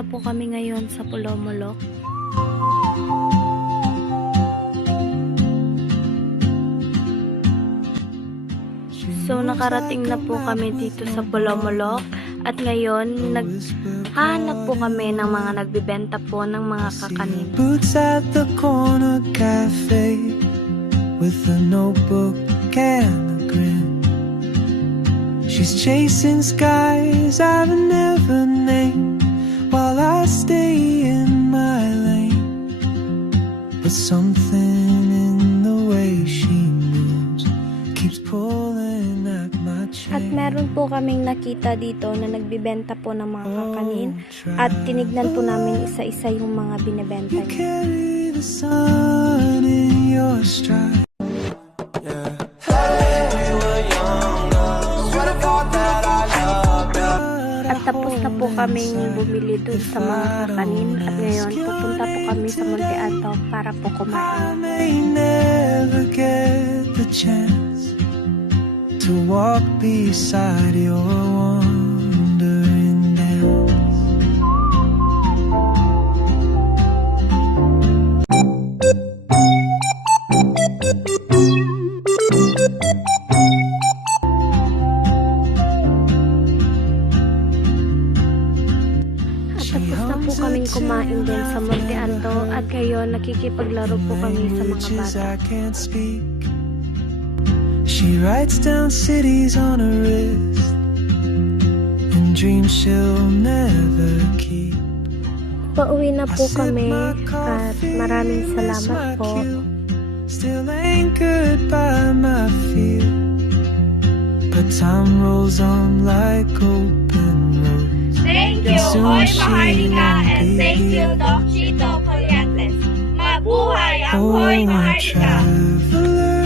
Pupunta po kami ngayon sa Pulomolok. So nakarating na po kami dito sa Pulomolok at ngayon naghahanap po kami ng mga nagbibenta po ng mga kakanin. Boots at the corner cafe with a notebook and a grin. She's chasing skies I've never named while I stay in my lane. But something in the way she moves keeps pulling at my chain. At meron po kaming nakita dito na nagbibenta po ng mga kakanin at tinignan po namin isa-isa yung mga binibenta You niya. carry the sun in your stride. At tapos na po kaming bumili dun sa mga kakanin at ngayon pupunta po kami sa Monte Alto para po I kumain. may never get the chance to walk beside your wandering dance. At tapos na po kaming kumain din sa Monte Alto at ngayon nakikipaglaro po kami sa mga Languages bata. I can't speak. She writes down cities on her wrist and dreams she'll never keep. Pauwi na I po sip kami my at coffee, maraming salamat smack po. you, still anchored by my fear. But time rolls on like open roads. Thank you, And soon Hoy she Maharlika, won't and be thank you, here. Doc Chito Colletes. Mabuhay ang Hoy Oh, my Maharlika! traveler,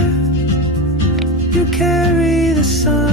you carry the sun